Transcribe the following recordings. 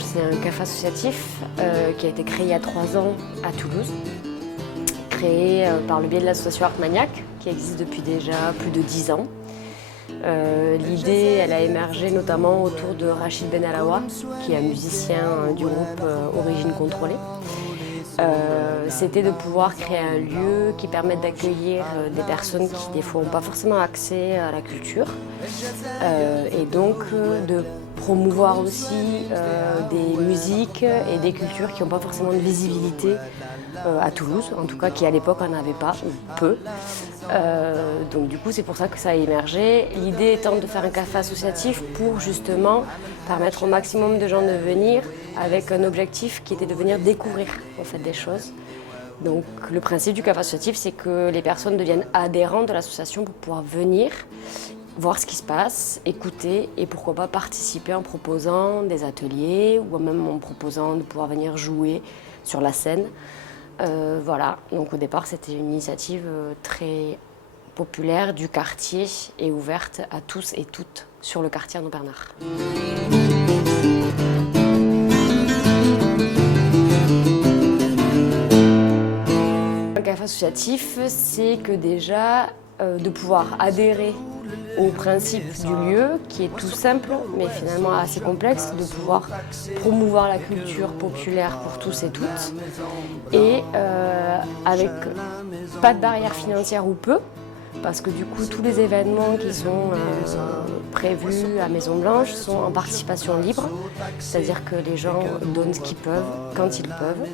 Blanche, c'est un café associatif qui a été créé il y a 3 ans à Toulouse, créé par le biais de l'association Artmaniac, qui existe depuis déjà plus de 10 ans. L'idée, elle a émergé notamment autour de Rachid Benalawa, qui est un musicien du groupe Origine Contrôlée. C'était de pouvoir créer un lieu qui permette d'accueillir des personnes qui des fois n'ont pas forcément accès à la culture et donc de promouvoir aussi des musiques et des cultures qui n'ont pas forcément de visibilité à Toulouse, en tout cas qui à l'époque n'en avaient pas, ou peu. Donc du coup c'est pour ça que ça a émergé. L'idée étant de faire un café associatif pour justement permettre au maximum de gens de venir avec un objectif qui était de venir découvrir en fait des choses. Donc le principe du café associatif, c'est que les personnes deviennent adhérentes de l'association pour pouvoir venir voir ce qui se passe, écouter et pourquoi pas participer en proposant des ateliers ou même en proposant de pouvoir venir jouer sur la scène. Voilà, donc au départ c'était une initiative très populaire du quartier et ouverte à tous et toutes sur le quartier Arnaud Bernard. Un café associatif, c'est que déjà de pouvoir adhérer au principe du lieu, qui est tout simple, mais finalement assez complexe, de pouvoir promouvoir la culture populaire pour tous et toutes, et avec pas de barrière financière ou peu, parce que du coup tous les événements qui sont prévus à Maison Blanche sont en participation libre, c'est-à-dire que les gens donnent ce qu'ils peuvent, quand ils peuvent.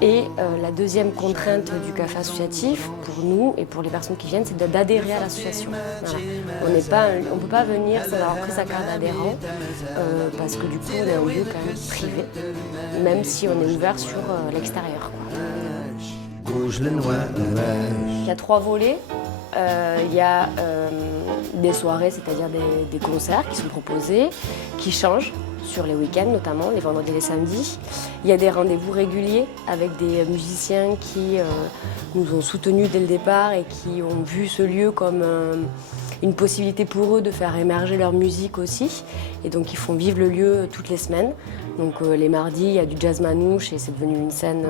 Et la deuxième contrainte du café associatif, pour nous et pour les personnes qui viennent, c'est d'adhérer à l'association. Voilà. On ne peut pas venir sans avoir pris sa carte d'adhérent, parce que du coup on est un lieu quand même privé, même si on est ouvert sur l'extérieur. Il y a 3 volets. Il y a des soirées, c'est-à-dire des concerts qui sont proposés, qui changent sur les week-ends notamment, les vendredis et les samedis. Il y a des rendez-vous réguliers avec des musiciens qui nous ont soutenus dès le départ et qui ont vu ce lieu comme une possibilité pour eux de faire émerger leur musique aussi. Et donc ils font vivre le lieu toutes les semaines. Donc les mardis, il y a du jazz manouche et c'est devenu une scène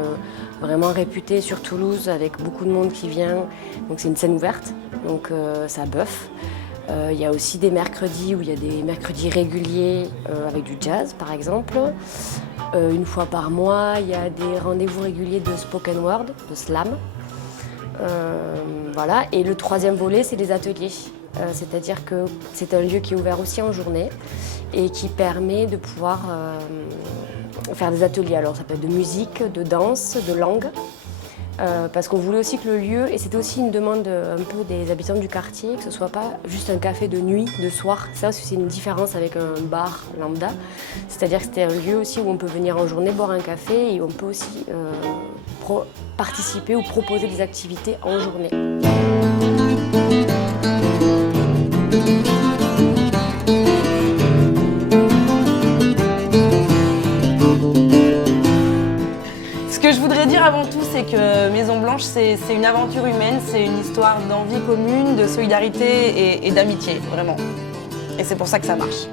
vraiment réputée sur Toulouse avec beaucoup de monde qui vient. Donc c'est une scène ouverte, donc ça buffe. Il y a aussi des mercredis où il y a des mercredis réguliers avec du jazz par exemple. Une fois par mois, il y a des rendez-vous réguliers de spoken word, de slam. Voilà. Et le 3e volet, c'est les ateliers. C'est-à-dire que c'est un lieu qui est ouvert aussi en journée et qui permet de pouvoir faire des ateliers. Alors ça peut être de musique, de danse, de langue, parce qu'on voulait aussi que le lieu, et c'était aussi une demande un peu des habitants du quartier, que ce ne soit pas juste un café de nuit, de soir. Ça aussi c'est une différence avec un bar lambda, c'est-à-dire que c'était un lieu aussi où on peut venir en journée boire un café et on peut aussi participer ou proposer des activités en journée. Ce que je voudrais dire avant tout, c'est que Maison Blanche, c'est une aventure humaine, c'est une histoire d'envie commune, de solidarité et d'amitié, vraiment. Et c'est pour ça que ça marche.